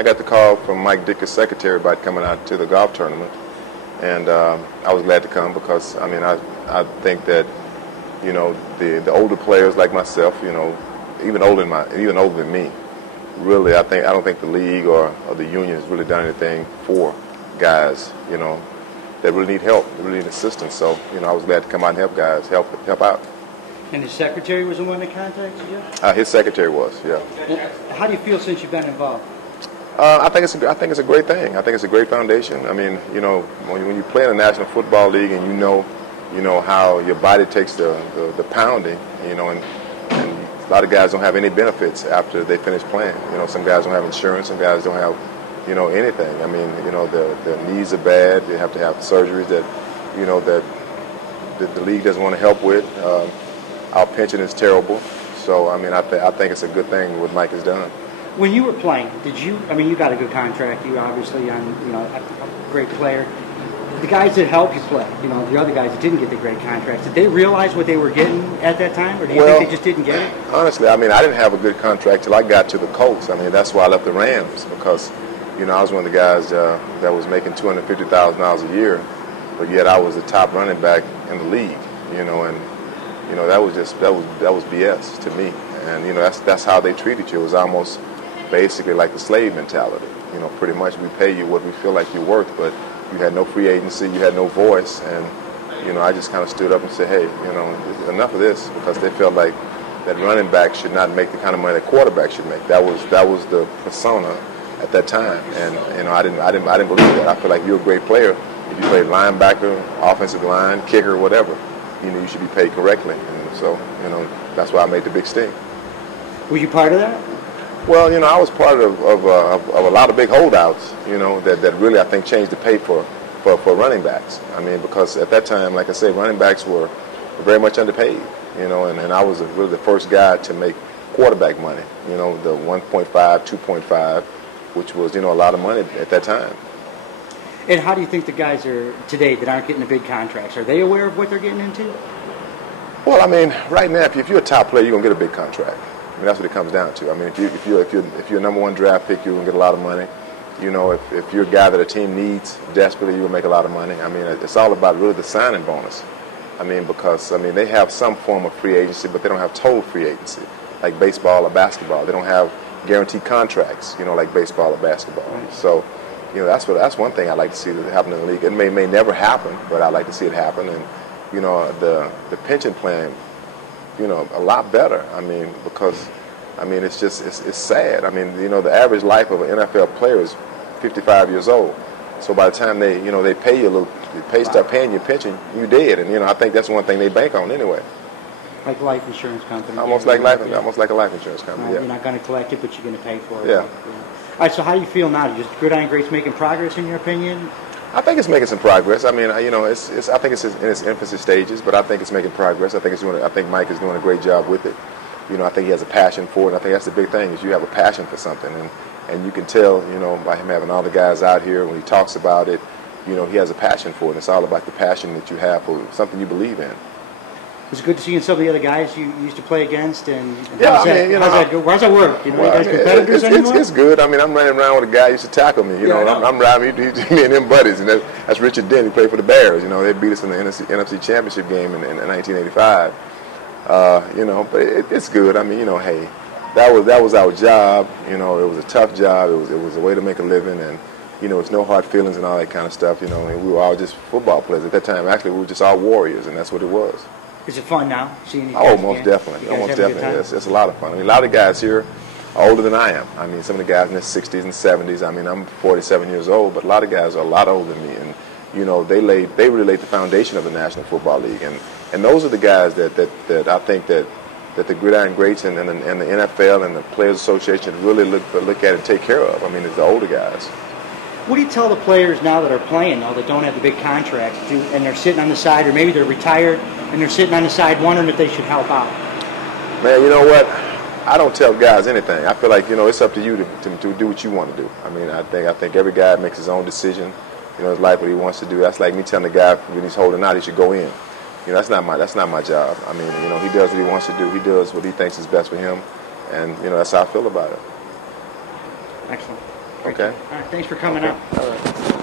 I got the call from Mike Dicker's secretary about coming out to the golf tournament, and I was glad to come because I think that the older players like myself, even older than me, really I don't think the league or the union has really done anything for guys, that really need help, that really need assistance. So I was glad to come out and help guys, help out. And his secretary was the one that contacted you? His secretary was, yeah. Well, how do you feel since you've been involved? I think it's a great thing. I think it's a great foundation. I mean, when you play in the National Football League and you know how your body takes the pounding, and a lot of guys don't have any benefits after they finish playing. Some guys don't have insurance, some guys don't have, anything. I mean, their knees are bad. They have to have surgeries that the league doesn't want to help with. Our pension is terrible. So, I think it's a good thing what Mike has done. When you were playing, you got a good contract. You obviously a great player. The guys that helped you play, the other guys that didn't get the great contracts, did they realize what they were getting at that time, or do you think they just didn't get it? Honestly, I didn't have a good contract till I got to the Colts. That's why I left the Rams, because, I was one of the guys that was making $250,000 a year, but yet I was the top running back in the league, and that was BS to me. And that's how they treated you. It was almost basically like the slave mentality. Pretty much we pay you what we feel like you're worth, but you had no free agency, you had no voice, and I just kind of stood up and said, hey, enough of this, because they felt like that running back should not make the kind of money that quarterback should make. That was the persona at that time, and I didn't believe that. I feel like you're a great player if you play linebacker, offensive line, kicker, whatever. You should be paid correctly, and so that's why I made the big sting. Were you part of that? Well, I was part of a lot of big holdouts, that really I think changed the pay for running backs. Because at that time, like I said, running backs were very much underpaid, and I was really the first guy to make quarterback money, the 1.5, 2.5, which was, a lot of money at that time. And how do you think the guys are today that aren't getting the big contracts? Are they aware of what they're getting into? Well, right now, if you're a top player, you're gonna get a big contract. That's what it comes down to. If you're a number one draft pick, you're gonna get a lot of money. If you're a guy that a team needs desperately, you're gonna make a lot of money. It's all about really the signing bonus. Because they have some form of free agency, but they don't have total free agency like baseball or basketball. They don't have guaranteed contracts, like baseball or basketball. Right. So, that's one thing I like to see that happen in the league. It may never happen, but I like to see it happen. And the pension plan, a lot better. Because it's sad. The average life of an NFL player is 55 years old. So by the time they pay you start paying your pension, you dead. And I think that's one thing they bank on anyway. Like a life insurance company. Almost like a life insurance company. You're not going to collect it, but you're going to pay for it. Yeah. All right. So how do you feel now? Just Gridiron Greats making progress in your opinion? I think it's making some progress. I think it's in its infancy stages, but I think it's making progress. I think Mike is doing a great job with it. I think he has a passion for it. And I think that's the big thing is you have a passion for something, and you can tell, by him having all the guys out here when he talks about it, he has a passion for it. And it's all about the passion that you have for something you believe in. It's good to see some of the other guys you used to play against, and yeah, how's that work? You guys competitors anymore? It's good. I'm running around with a guy who used to tackle me. I'm riding me and them buddies, and that's Richard Dent. He played for the Bears. They beat us in the NFC Championship game in 1985. But it's good. Hey, that was our job. It was a tough job. It was a way to make a living, and it's no hard feelings and all that kind of stuff. And we were all just football players at that time. Actually, we were just all warriors, and that's what it was. Is it fun now, seeing these guys again? Most definitely. It's a lot of fun. A lot of guys here are older than I am. Some of the guys in their 60s and 70s. I'm 47 years old, but a lot of guys are a lot older than me. And, they really laid the foundation of the National Football League. And those are the guys that I think that the Gridiron Greats and the NFL and the Players Association really look at and take care of. It's the older guys. What do you tell the players now that are playing, though, that don't have the big contracts, and they're sitting on the side, or maybe they're retired, and they're sitting on the side wondering if they should help out? Man, you know what? I don't tell guys anything. I feel like, it's up to you to do what you want to do. I think every guy makes his own decision, his life, what he wants to do. That's like me telling the guy when he's holding out, he should go in. That's not my job. He does what he wants to do. He does what he thinks is best for him, and, that's how I feel about it. Excellent. Okay. All right, thanks for coming Okay. up. All right.